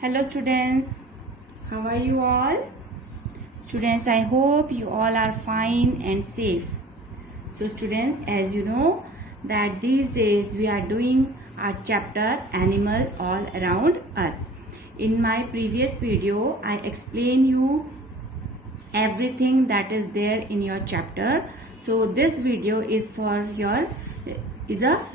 Hello students, how are you all? Students, I hope you all are fine and safe. So students, as you know that these days we are doing our chapter Animal All Around Us. In my previous video, I explained you everything that is there in your chapter. So this video is a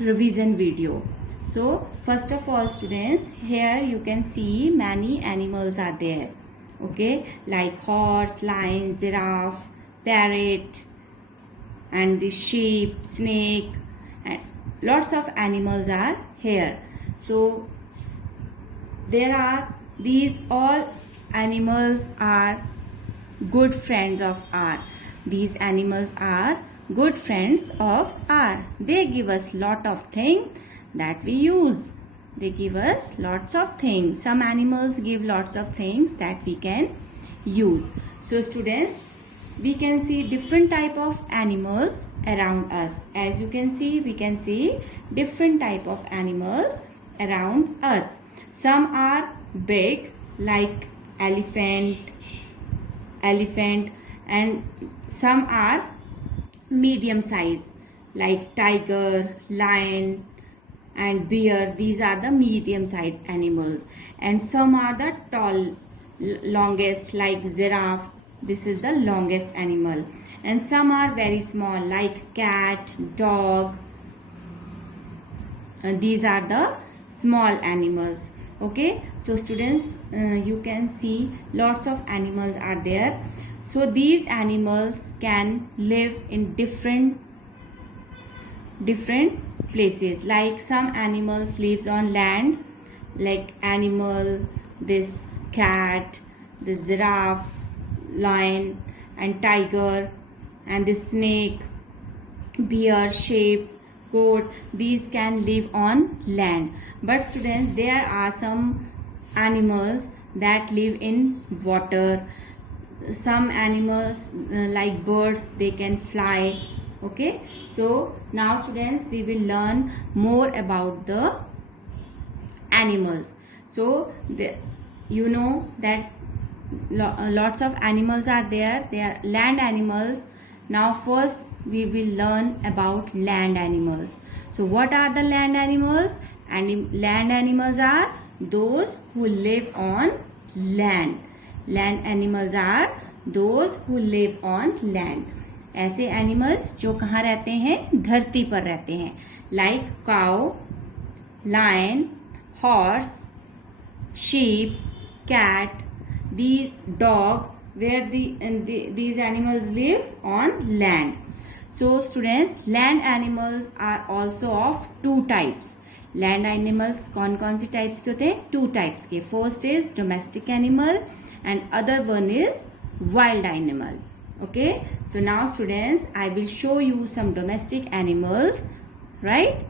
revision video. So first of all students, here you can see many animals are there, okay, like horse, lion, giraffe, parrot, and the sheep, snake, and lots of animals are here. So there are these all animals are good friends of ours. These animals are good friends of ours. They give us lot of things that we use. They give us lots of things. Some animals give lots of things that we can use. So students, we can see different type of animals around us. As you can see, we can see different type of animals around us. Some are big like elephant, and some are medium size like tiger, lion, and bear. These are the medium sized animals, and some are the tall, longest like giraffe. This is the longest animal, and some are very small like cat, dog, and these are the small animals. Okay, so students, you can see lots of animals are there. So these animals can live in different places. Like some animals lives on land, like animal, this cat, this giraffe, lion, and tiger, and this snake, bear, sheep, goat. These can live on land. But students, there are some animals that live in water. Some animals like birds, they can fly. Okay, so now students, we will learn more about the animals. So you know that lots of animals are there. They are land animals. Now first we will learn about land animals. So what are the land animals? Land animals are those who live on land. Land animals are those who live on land. ऐसे animals जो कहाँ रहते हैं? धरती पर रहते हैं. Like cow, lion, horse, sheep, cat, these dog, where these animals live on land. So students, land animals are also of two types. Land animals कौन कौन सी types के होते हैं? Two types के. First is domestic animal and other one is wild animal. Okay, so now students, I will show you some domestic animals, right?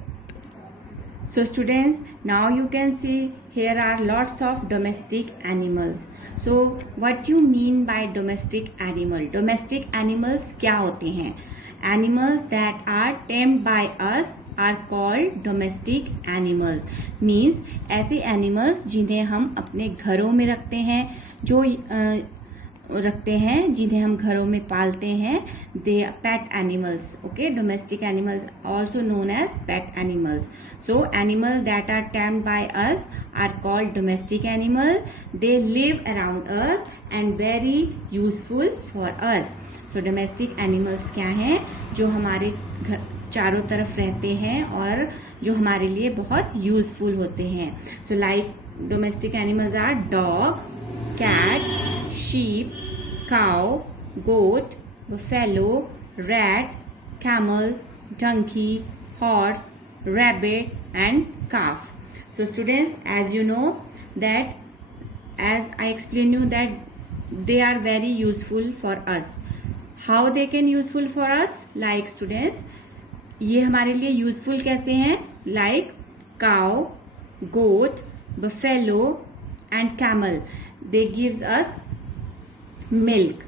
So students, now you can see here are lots of domestic animals. So what you mean by domestic animal? Domestic animals क्या होते हैं? Animals that are tamed by us are called domestic animals. Means ऐसे animals जिन्हें हम अपने घरों में रखते हैं, जिन्हें हम घरों में पालते हैं. They pet animals. Okay, domestic animals also known as pet animals. So animal that are tamed by us are called domestic animal. They live around us and very useful for us. So domestic animals क्या हैं? जो हमारे चारों तरफ रहते हैं और जो हमारे लिए बहुत यूजफुल होते हैं. So like domestic animals are dog, cat, sheep, cow, goat, buffalo, rat, camel, donkey, horse, rabbit, and calf. So students, as you know that, as I explained you that they are very useful for us. How they can useful for us? Like students, ये हमारे लिए useful कैसे हैं? Like cow, goat, buffalo, and camel. They gives us milk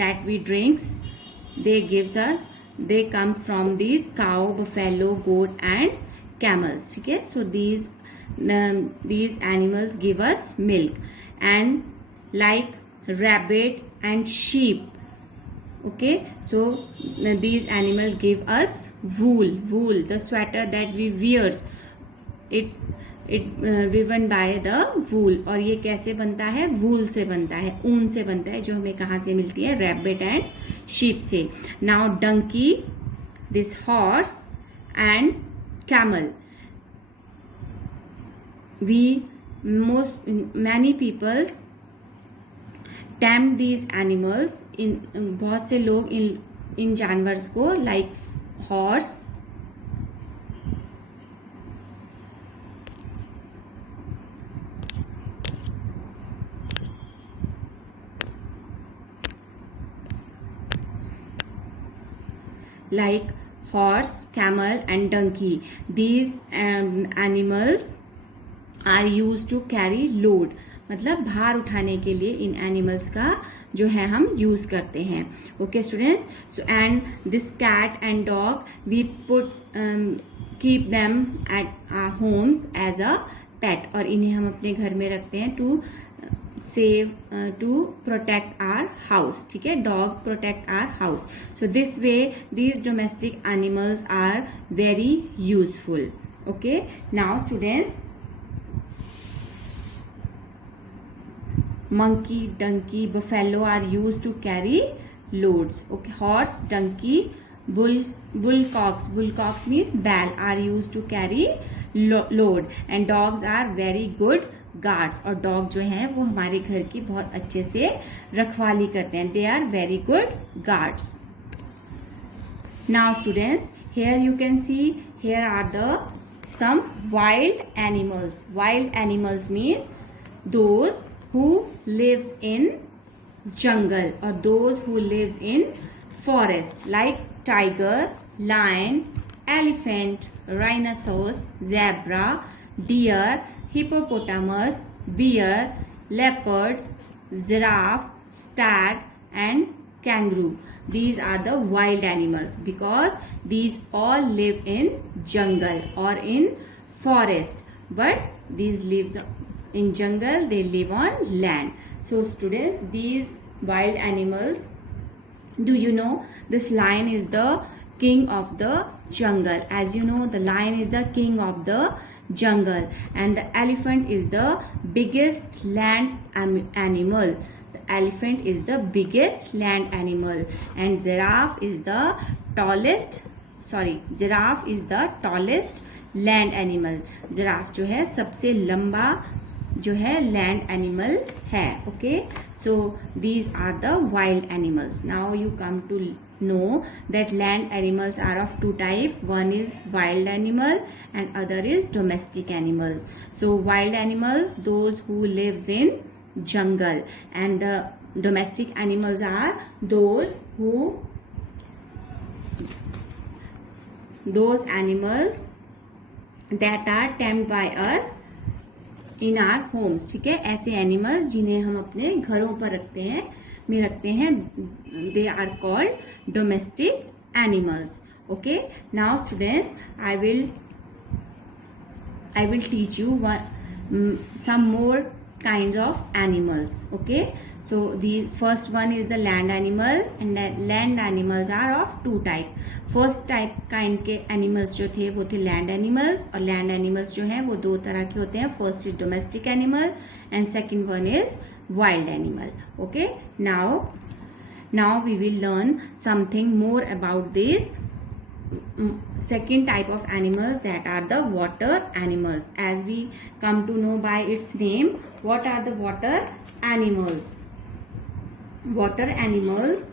that we drinks. They comes from these cow, buffalo, goat, and camels. ठीक है, so these these animals give us milk. And like rabbit and sheep, okay, so these animals give us wool, the sweater that we wears, it woven by the wool. और ये कैसे बनता है? वूल से बनता है, ऊन से बनता है, जो हमें कहाँ से मिलती है? रैबिट एंड शीप से. Now donkey, this horse and camel. many peoples tempt these animals. बहुत से लोग इन जानवर्स को, like horse, camel and donkey. These animals are used to carry load. मतलब भार उठाने के लिए इन एनिमल्स का जो है हम यूज करते हैं. Okay students, so and this cat and dog we put keep them at our homes as a pet. और इन्हें हम अपने घर में रखते हैं टू प्रोटेक्ट आवर हाउस. ठीक है, dog protect our house. So this way these domestic animals are very useful. Okay, now students, monkey, donkey, buffalo are used to carry loads. Okay, horse, donkey, bullocks means बैल are used to carry load. And dogs are very good guards. और dog जो हैं वो हमारे घर की बहुत अच्छे से रखवाली करते हैं. They are very good guards. Now students, here you can see, here are the some wild animals. Wild animals means those who lives in jungle or those who lives in forest, like tiger, lion, elephant, rhinoceros, zebra, deer, hippopotamus, bear, leopard, giraffe, stag and kangaroo. These are the wild animals because these all live in jungle or in forest, but these lives in jungle, they live on land. So students, these wild animals, do you know this lion is the king of the jungle? As you know, the lion is the king of the jungle, and the elephant is the biggest land animal. The elephant is the biggest land animal, and giraffe is the tallest land animal. Giraffe जो है सबसे लंबा जो है land animal है. Okay, so these are the wild animals. Now you come to know that land animals are of two types. One is wild animal and other is domestic animal. So wild animals, those who lives in jungle, and the domestic animals are those animals that are tamed by us in our homes. ठीक है, ऐसे animals जिन्हें हम अपने घरों पर रखते हैं, they are called domestic animals. Okay, now students, I will teach you some more kinds of animals. Okay, so the first one is the land animal, and land animals are of two type. First type kind के animals जो थे वो थे land animals, और land animals जो हैं वो दो तरह के होते हैं. First is domestic animal and second one is wild animal. Okay, now we will learn something more about this second type of animals, that are the water animals. As we come to know by its name, what are the water animals? Water animals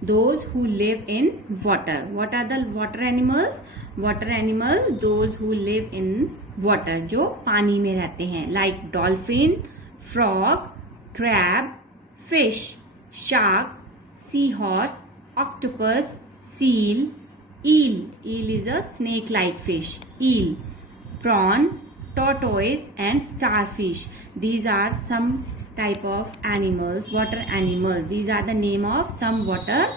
those who live in water. What are the water animals? Water animals those who live in water, जो पानी में रहते हैं, like dolphin, frog, crab, fish, shark, seahorse, octopus, seal, eel. Eel is a snake-like fish. Eel, prawn, tortoise, and starfish. These are some type of animals, water animals. These are the name of some water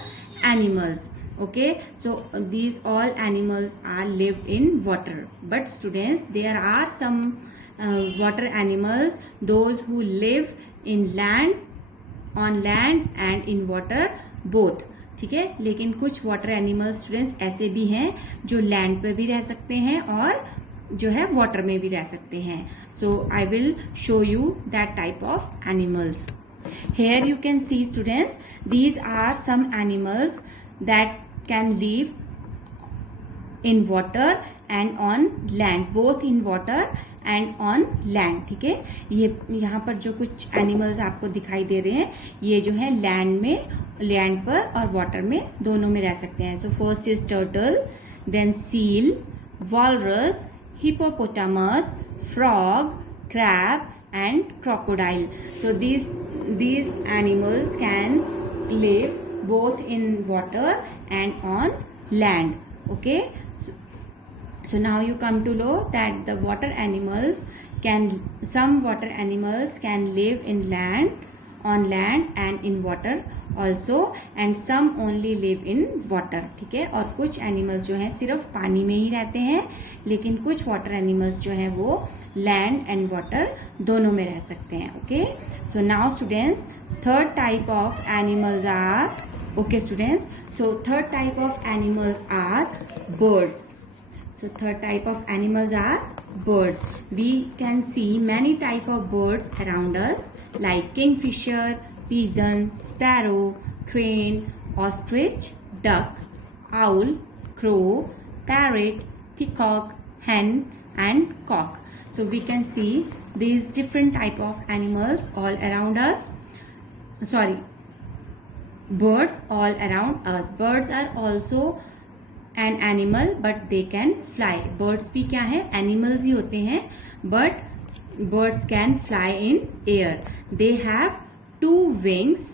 animals. Okay, so these all animals are lived in water. But students, there are some water animals, those who live in land, on land and in water both. ठीक है, लेकिन कुछ water animals students ऐसे भी हैं जो land पे भी रह सकते हैं और जो है वाटर में भी रह सकते हैं. So I will show you that type of animals. Here you can see students, these are some animals that can live in water and on land, both in water and on land. ठीक है, ये यहाँ पर जो कुछ animals आपको दिखाई दे रहे हैं ये जो है लैंड में, लैंड पर और वाटर में दोनों में रह सकते हैं. So first is turtle, then seal, walrus, hippopotamus, frog, crab and crocodile. So these animals can live both in water and on land. Okay, so now you come to know that the water animals can, some water animals can live in land, on land and in water also, and some only live in water. ठीक है, और कुछ animals जो हैं सिर्फ पानी में ही रहते हैं, लेकिन कुछ वाटर एनिमल्स जो हैं वो लैंड एंड वाटर दोनों में रह सकते हैं. Okay, so now students, third type of animals are, okay students, so third type of animals are birds. So third type of animals are birds. We can see many type of birds around us like kingfisher, pigeon, sparrow, crane, ostrich, duck, owl, crow, parrot, peacock, hen and cock. So we can see these different type of animals all around us. Sorry, birds all around us. Birds are also an animal but they can fly. Birds भी क्या है, animals ही होते हैं, but birds can fly in air. They have two wings,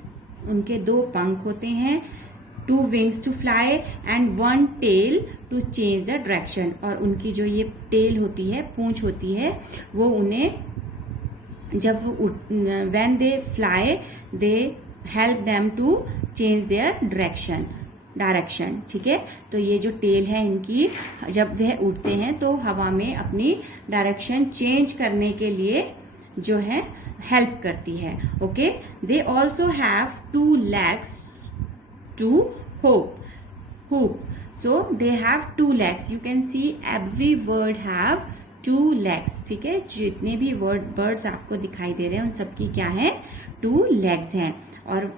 उनके दो पंख होते हैं, two wings to fly and one tail to change the direction. और उनकी जो ये tail होती है, पूंछ होती है, वो उन्हें जब वो when they fly they help them to change their direction. ठीक है, तो ये जो टेल है इनकी, जब वह उड़ते हैं तो हवा में अपनी डायरेक्शन चेंज करने के लिए जो है हेल्प करती है. Okay, they also have 2 legs to hoop. So they have 2 legs. You can see every bird have 2 legs. ठीक है, जितने भी बर्ड्स आपको दिखाई दे रहे हैं उन सबकी क्या है, 2 legs हैं, और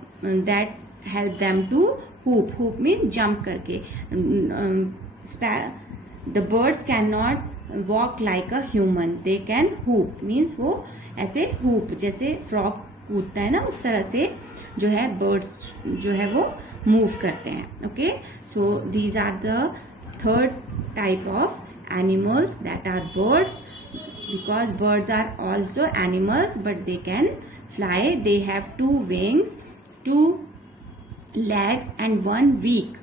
that help them to hoop. Hoop means jump करके. The birds cannot walk like a human. They can hoop means वो ऐसे hoop, जैसे frog कूदता है ना, उस तरह से जो है birds जो है वो move करते हैं. Okay, so these are the third type of animals, that are birds, because birds are also animals but they can fly. They have 2 wings, 2 legs and 1 beak.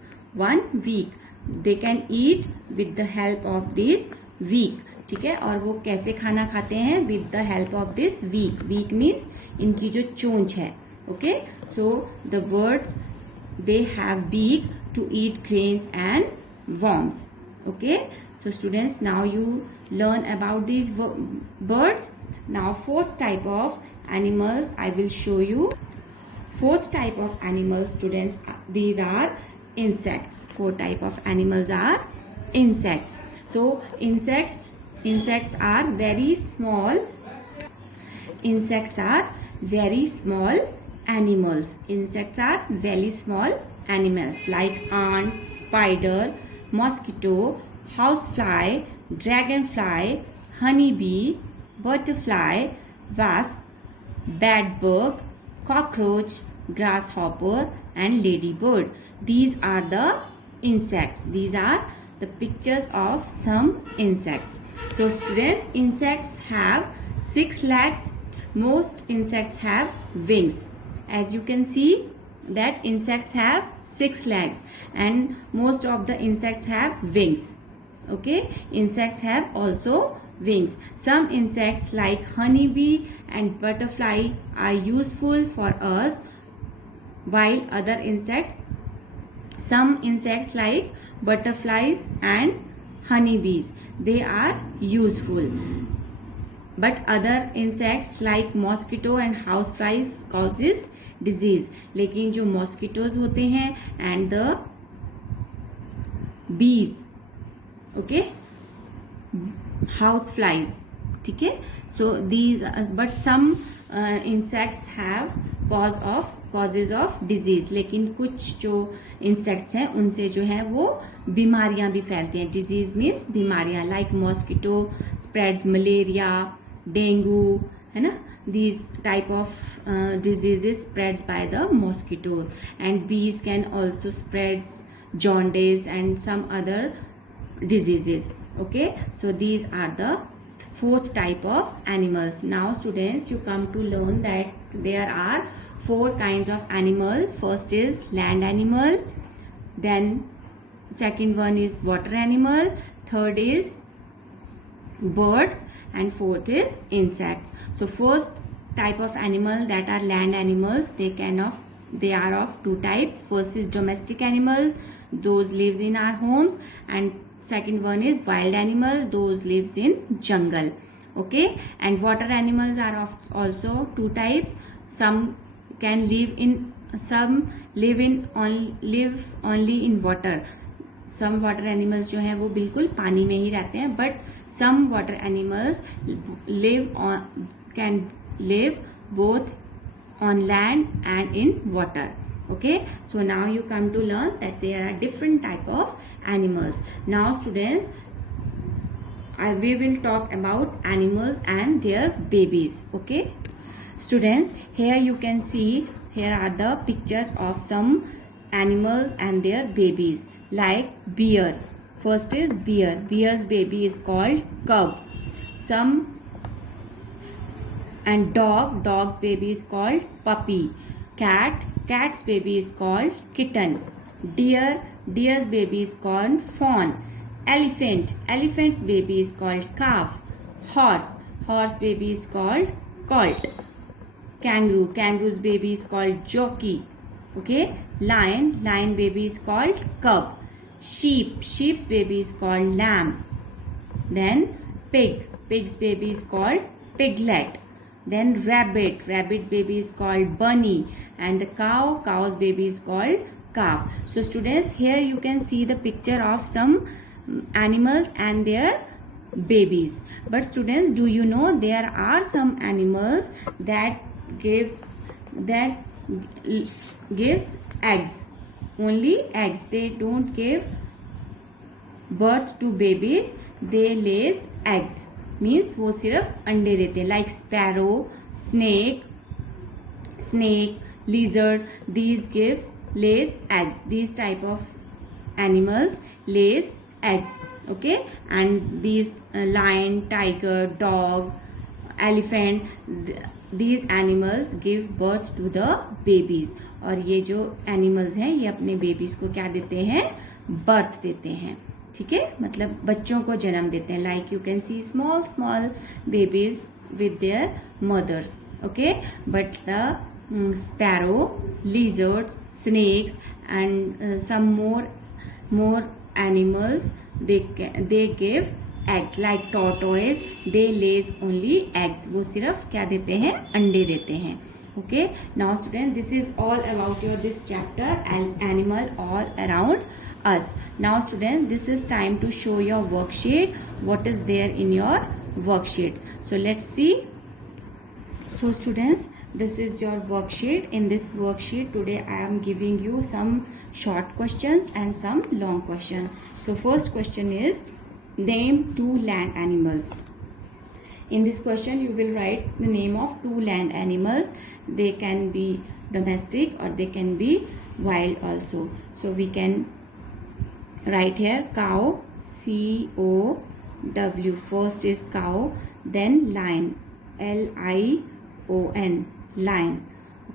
They can eat with the help of this beak. ठीक है, और वो कैसे खाना खाते हैं, with the help of this beak. Beak means इनकी जो चोंच है. Okay, so the birds, they have beak to eat grains and worms. Okay, so students, now you learn about these birds. Now fourth type of animals I will show you. Fourth type of animals, students, these are insects. 4 type of animals are insects. So insects are very small. Insects are very small animals. Insects are very small animals like ant, spider, mosquito, housefly, dragonfly, honeybee, butterfly, wasp, bedbug, cockroach, grasshopper and ladybird. These are the insects. These are the pictures of some insects. So students, insects have 6 legs. Most insects have wings. As you can see that insects have 6 legs and most of the insects have wings. Okay, insects have also wings. Some insects like honeybee and butterfly are useful for us, while other insects Some insects like butterflies and honeybees, they are useful. But other insects like mosquito and houseflies causes disease. लेकिन जो mosquitoes होते हैं and the bees, okay, house flies, ठीक है. So these but some insects have causes of disease. लेकिन कुछ जो insects हैं उनसे जो है वो बीमारियां भी फैलती हैं. Disease means बीमारियां, like mosquito spreads malaria, dengue, है ना. These type of diseases spreads by the mosquito, and bees can also spreads jaundice and some other diseases. Okay, so these are the fourth type of animals. Now students, you come to learn that there are four kinds of animal. First is land animal, then second one is water animal, third is birds, and fourth is insects. So first type of animal, that are land animals, they are of two types. First is domestic animal, those lives in our homes, and second one is wild animal, those lives in jungle. Okay, and water animals are of also two types. Some live only in water. Some water animals जो हैं वो बिल्कुल पानी में ही रहते हैं, but some water animals can live both on land and in water. Okay, so now you come to learn that there are different type of animals. Now students, we will talk about animals and their babies. Okay students, here you can see, here are the pictures of some animals and their babies. Like bear, first is bear. Bear's baby is called cub. And dog's baby is called puppy. Cat's baby is called kitten. Deer's baby is called fawn. Elephant's baby is called calf. Horse baby is called colt. Kangaroo's baby is called jockey. Okay, lion baby is called cub. Sheep's baby is called lamb. Then pig's baby is called piglet. Then rabbit baby is called bunny, and the cow's baby is called calf. So students, here you can see the picture of some animals and their babies. But students, do you know there are some animals that gives eggs, only eggs. They don't give birth to babies, they lays eggs, means वो सिर्फ अंडे देते हैं. Like sparrow, snake, lizard, these lays eggs. These type of animals lays eggs. Okay, and these lion, tiger, dog, elephant, these animals give birth to the babies. और ये जो animals हैं ये अपने babies को क्या देते हैं, birth देते हैं. ठीक है, मतलब बच्चों को जन्म देते हैं. Like you can see small babies with their mothers. Okay, but the sparrow, lizards, snakes, and some more animals, they give eggs. Like tortoise, they lays only eggs. वो सिर्फ क्या देते हैं, अंडे देते हैं. Okay, now student, this is all about your this chapter and animal all around us. Now student, this is time to show your worksheet. What is there in your worksheet? So let's see. So students, this is your worksheet. In this worksheet today I am giving you some short questions and some long questions. So first question is, name two land animals. In this question you will write the name of two land animals. They can be domestic or they can be wild also. So we can write here cow, C-O-W. First is cow, then lion, L-I-O-N, lion.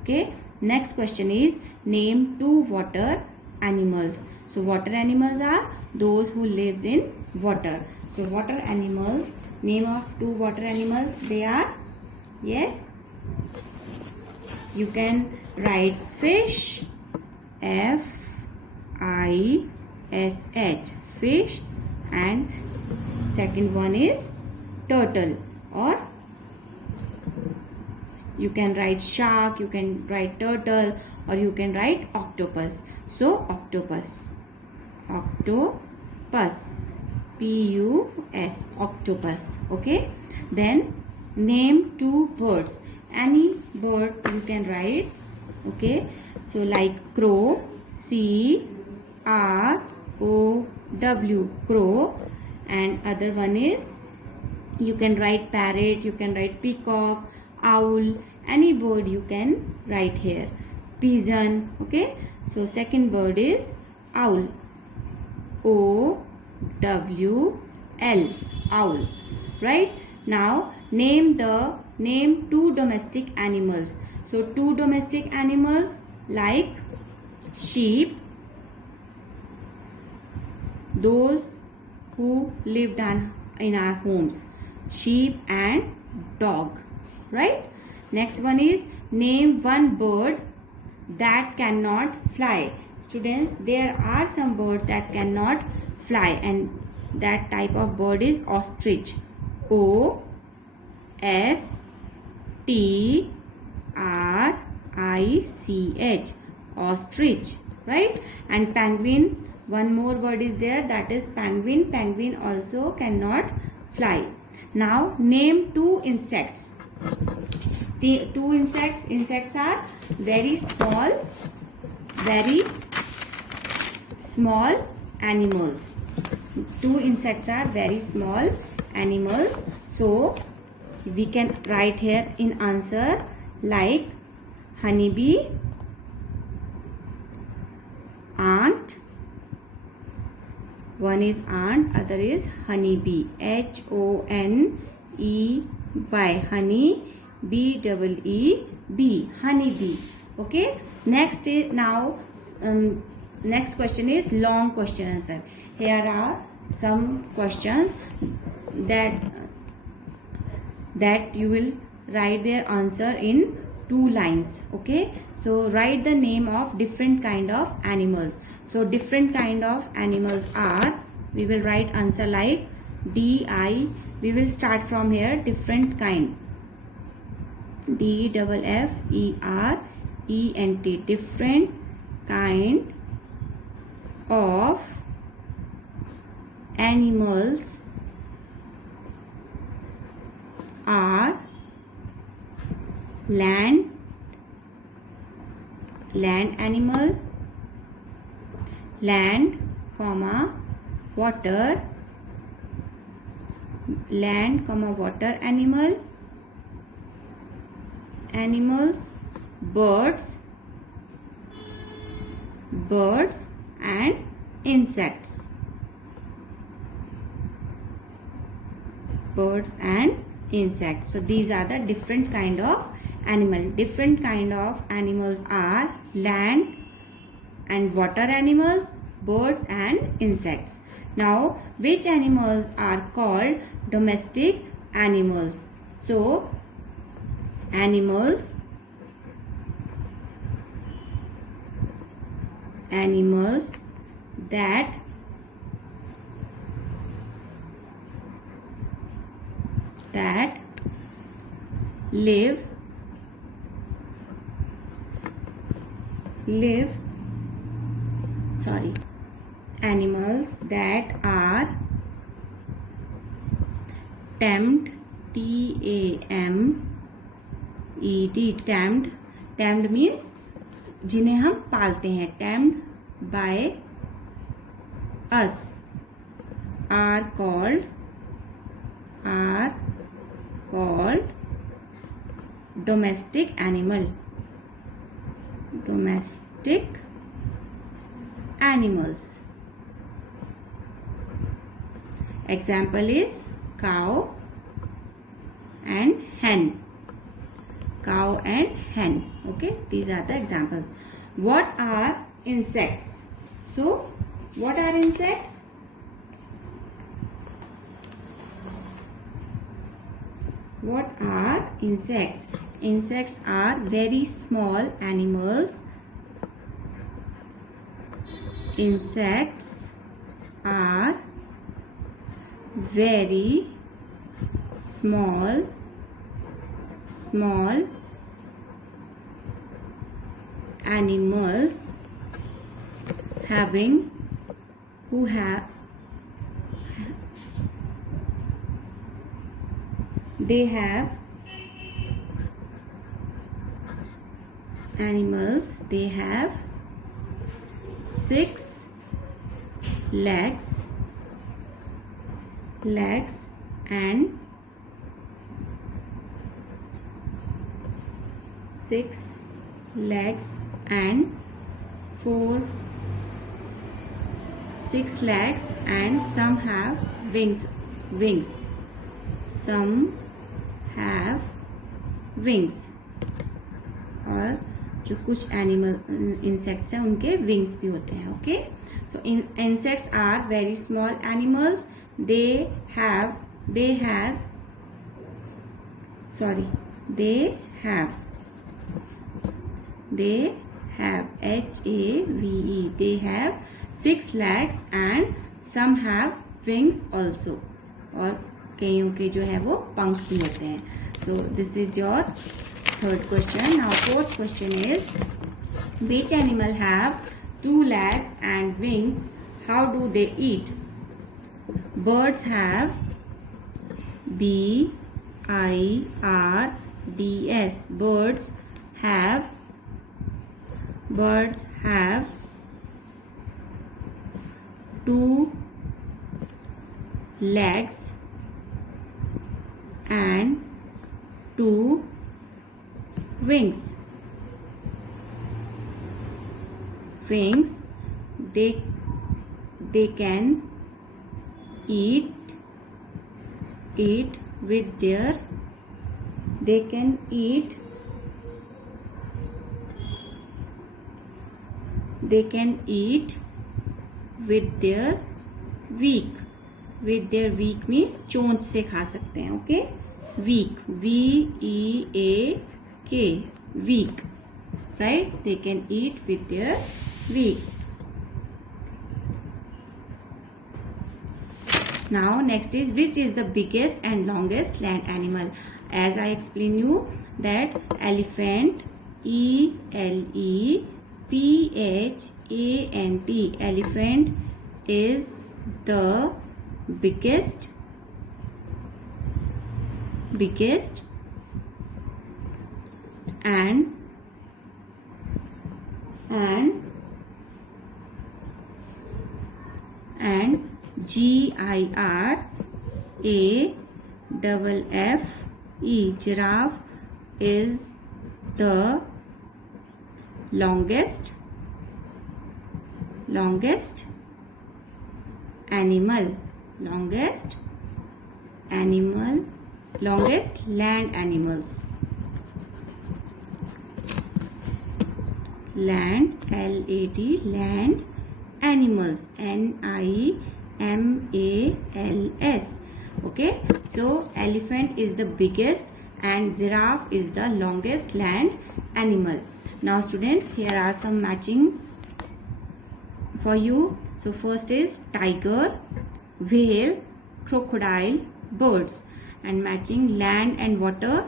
Okay, next question is, name two water animals. So water animals are those who lives in water. So water animals, name of two water animals, they are, yes, you can write fish, F-I-S-H, fish, and second one is turtle, or you can write shark, you can write turtle, or you can write octopus. So octopus, P-U-S, octopus. Okay, then name two birds. Any bird you can write. Okay, so like crow, C-R-O-W, crow, and other one is you can write parrot, you can write peacock, owl, any bird you can write here. Pigeon. Okay, so second bird is owl, O-W-L, owl. Right, now name two domestic animals. So two domestic animals like sheep, those who lived in our homes, sheep and dog. Right, next one is name one bird that cannot fly. Students, there are some birds that cannot fly, and that type of bird is ostrich, O-S-T-R-I-C-H, ostrich. Right, and penguin, one more word is there, that is penguin. Penguin also cannot fly. Now name two insects. Two insects. Insects are very small animals. Two insects are very small animals. So we can write here in answer like honeybee, ant, one is ant, other is honeybee, H-O-N-E-Y, honey, B-E-E-B, honeybee. Okay, next is now next question is long question answer. Here are some questions that you will write their answer in 2 lines. Okay, so write the name of different kind of animals. So different kind of animals are, we will write answer like D-I, we will start from here, different kind, D-F-F-E-R-E-N-T, different kind of animals are land animal, land, water, land, water animals, birds and insects. Birds and insects. So these are the different kind of animal. Different kind of animals are land and water animals, birds and insects. Now which animals are called domestic animals? So animals that live animals that are tamed, T-A-M-E-D, tamed means जिन्हें हम पालते हैं, tamed by us, are called domestic animals. Example is cow and hen. Okay, these are the examples. What are insects? So what are insects? What are insects? Insects are very small animals insects are very small animals they have six legs and six legs and some have wings. Some have wings. और जो कुछ animal insects हैं उनके wings भी होते हैं. Okay, so insects are very small animals. they have HAVE, they have 6 legs and some have wings also. और कईयों के जो है वो पंख भी होते हैं. So this is your third question. Now fourth question is, which animal have 2 legs and wings? How do they eat? Birds have BIRDS. Birds have 2 legs and 2 wings. They can eat with their beak. With their beak means चोंच से खा सकते हैं. Okay, beak, VEAK, beak, right? They can eat with their beak. Now next is, which is the biggest and longest land animal? As I explain you that elephant, ELEPHANT, elephant is the biggest and GIRAFFE, giraffe is the longest animal, longest land animals. Land, LAD, land animals, NIMALS. Okay, so elephant is the biggest and giraffe is the longest land animal. Now students, here are some matching for you. So first is tiger, whale, crocodile, birds, and matching land and water.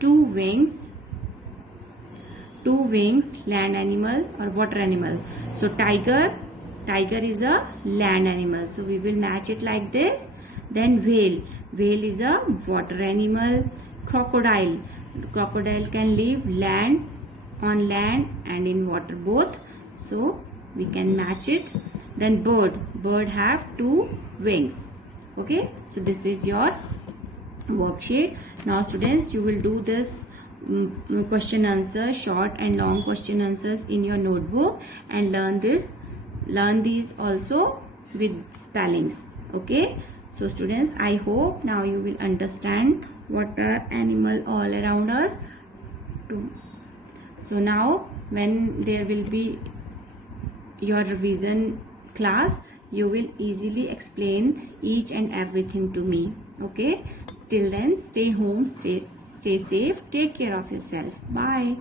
2 wings, land animal or water animal. So tiger is a land animal, so we will match it like this. Then whale is a water animal. Crocodile can live on land and in water both, so we can match it. Then bird have 2 wings. Okay, so this is your worksheet. Now students, you will do this question answer, short and long question answers in your notebook, and learn these also with spellings. Okay, so students, I hope now you will understand what are animal all around us. So now when there will be your revision class, you will easily explain each and everything to me. Okay, till then, stay home, stay safe, take care of yourself. Bye.